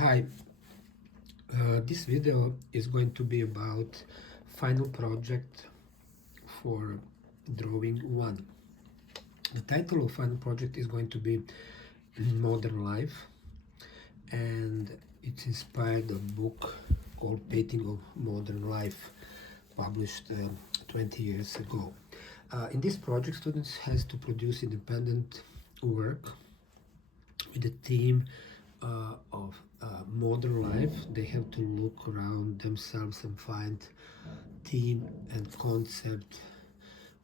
Hi, this video is going to be about final project for drawing 1. The title of final project is going to be Modern Life, and it's inspired a book called Painting of Modern Life, published 20 years ago. In this project, students has to produce independent work with a theme of modern life. They have to look around themselves and find theme and concept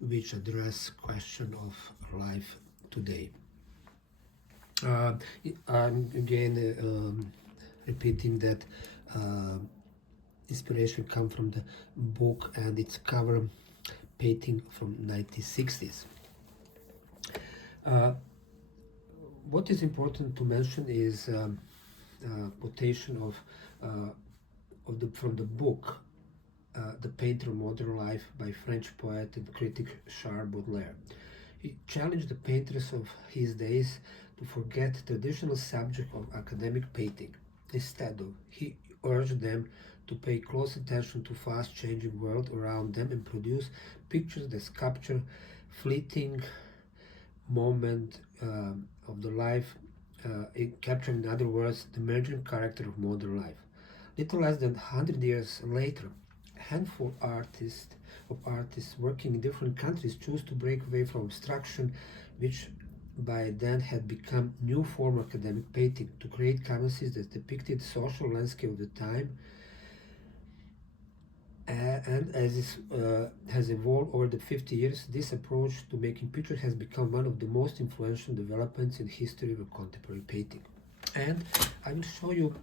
which address question of life today. I'm again repeating that inspiration come from the book and its cover painting from 1960s. What is important to mention is quotation from the book The Painter of Modern Life by French poet and critic Charles Baudelaire. He challenged the painters of his days to forget traditional subject of academic painting. Instead, he urged them to pay close attention to fast-changing world around them and produce pictures that capture fleeting moment of the life, capturing, in other words, the emerging character of modern life. Little less than 100 years later, a handful of artists working in different countries chose to break away from abstraction, which by then had become new form of academic painting, to create canvases that depicted the social landscape of the time. And as it has evolved over the 50 years, this approach to making pictures has become one of the most influential developments in history of contemporary painting. And I will show you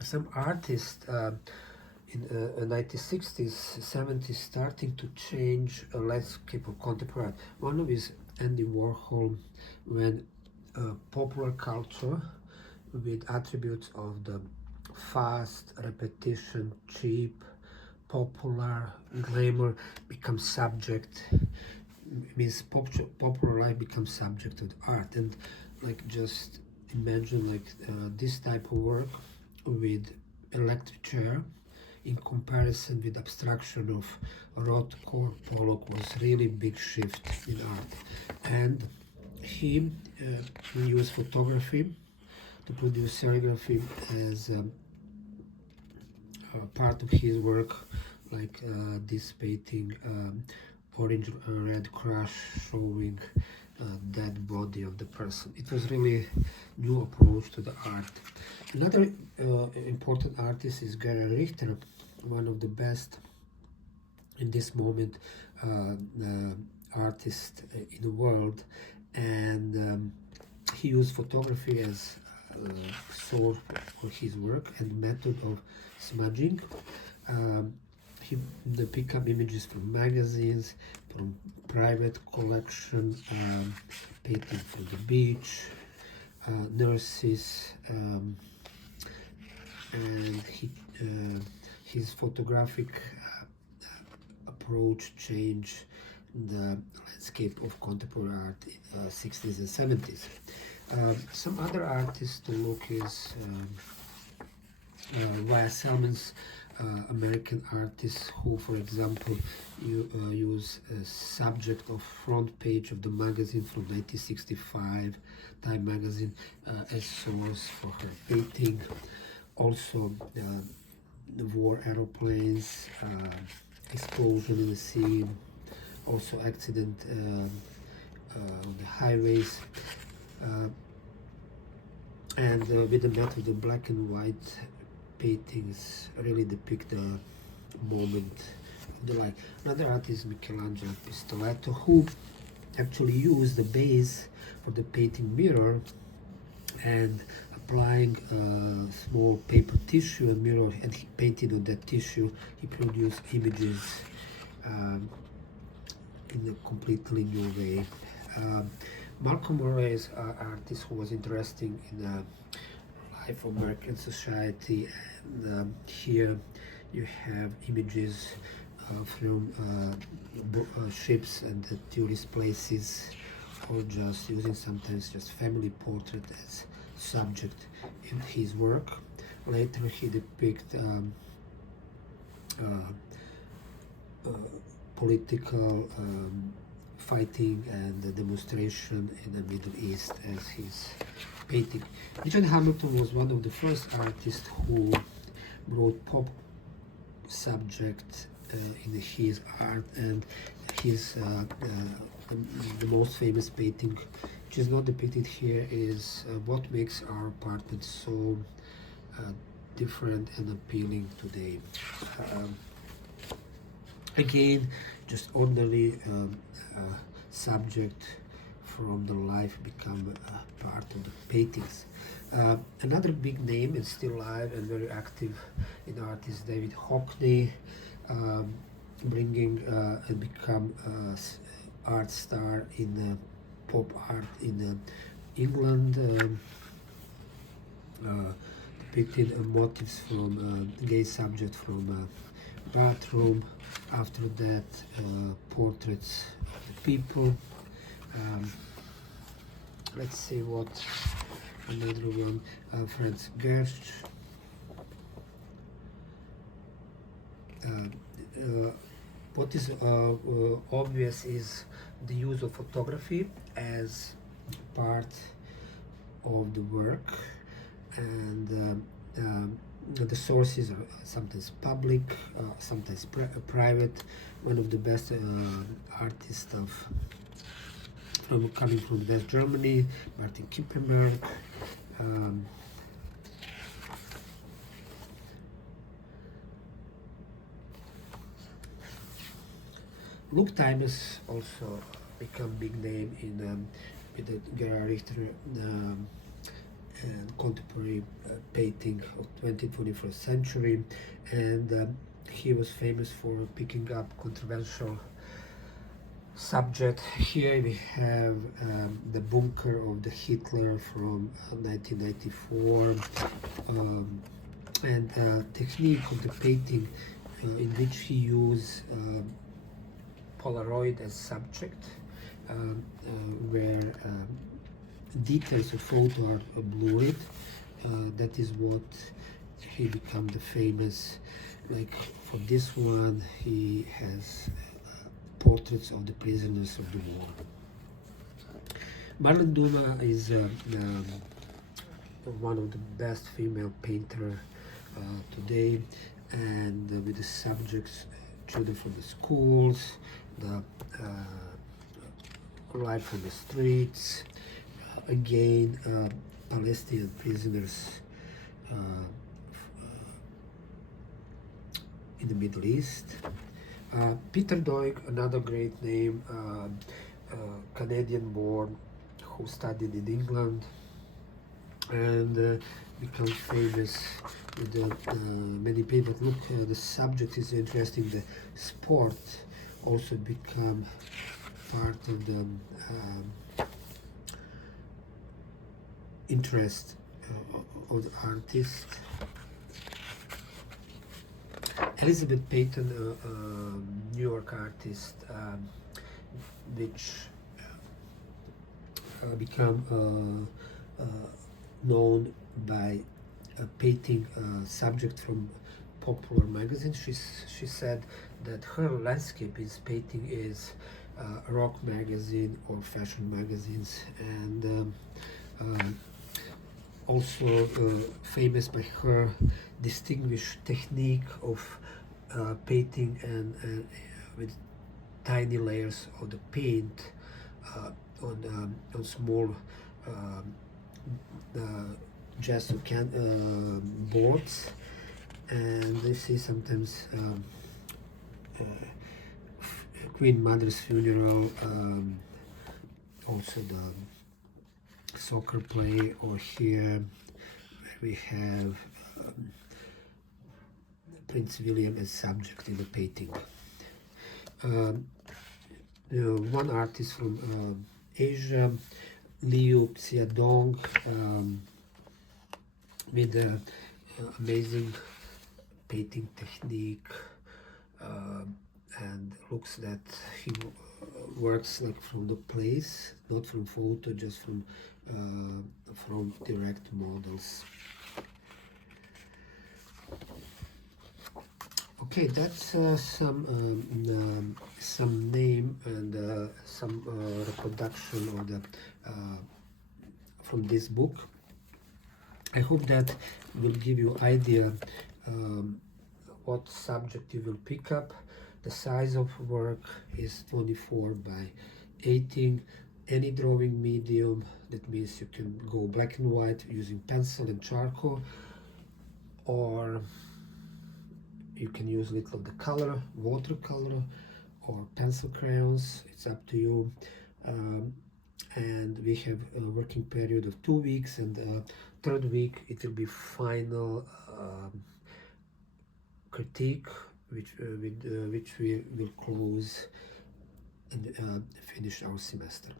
some artists in the 1960s, 70s, starting to change a landscape of contemporary art. One of is Andy Warhol, when popular culture with attributes of the fast, repetition, cheap, popular, glamour becomes subject, means popular life becomes subject of art. And like, just imagine like this type of work with electric chair in comparison with abstraction of Rothko, Pollock was really big shift in art. And he used photography to produce serigraphy as part of his work, like this painting, orange red crush showing dead body of the person. It was really new approach to the art. Another important artist is Gerhard Richter, one of the best in this moment artist in the world, and he used photography as source for his work and method of smudging. He pick up images from magazines, from private collection, painting from the beach, nurses, and his photographic approach changed the landscape of contemporary art in 60s and 70s. Some other artists to look is Y.S. Salmon's American artists who, for example, use a subject of front page of the magazine from 1965, Time magazine, as source for her painting. Also, the war aeroplanes, explosion in the sea, also accident on the highways, and with the method of black and white paintings really depict the moment of the life. Another artist, Michelangelo Pistoletto, who actually used the base for the painting mirror, and applying a small paper tissue and mirror, and he painted on that tissue. He produced images in a completely new way. Malcolm Murray is an artist who was interested in the life of American society, and here you have images from ships and the tourist places or just using sometimes just family portrait as subject in his work. Later he depicted political fighting and the demonstration in the Middle East as his painting. John Hamilton was one of the first artists who brought pop subject in his art, and his the most famous painting, which is not depicted here, is what makes our apartment so different and appealing today. Again, just ordinary subject from the life become part of the paintings. Another big name and still alive and very active in art is David Hockney, bringing and become art star in pop art in England, depicted motifs from gay subject from bathroom. After that, portraits of the people. Let's see what another one, Franz Gerst. What is obvious is the use of photography as part of the work, and the sources are sometimes public, sometimes private. One of the best artists coming from West Germany, Martin Kippenberg. Luc Timus also become big name in with the Gerhard Richter and contemporary painting of 20th, 21st century, and he was famous for picking up controversial subject. Here we have the bunker of the Hitler from 1994, and technique of the painting in which he used Polaroid as subject, where details of photo are blurred. That is what he become the famous. Like for this one, he has portraits of the prisoners of the war. Marlene Dumas is one of the best female painter today, and with the subjects children from the schools, the life on the streets, again Palestinian prisoners in the Middle East. Peter Doig, another great name, Canadian born, who studied in England and become famous with many people. Look, the subject is interesting. The sport also become part of the interest of the artist. Elizabeth Peyton, New York artist, which become known by painting subject from popular magazines. She said that her landscape is painting is rock magazine or fashion magazines, and also famous by her distinguished technique of painting and with tiny layers of the paint on small gesso boards, and you see sometimes Queen Mother's funeral, also the soccer play, or here we have Prince William as subject in the painting. One artist from Asia, Liu Xiaodong, with amazing painting technique, and looks that he works like from the place, not from photo, just from direct models. Okay, that's some name and some reproduction of the from this book. I hope that will give you idea what subject you will pick up. The size of work is 24 by 18. Any drawing medium, that means you can go black and white using pencil and charcoal, or you can use a little of the color, watercolor or pencil crayons, it's up to you. And we have a working period of 2 weeks, and third week it will be final critique, which with which we will close and finish our semester.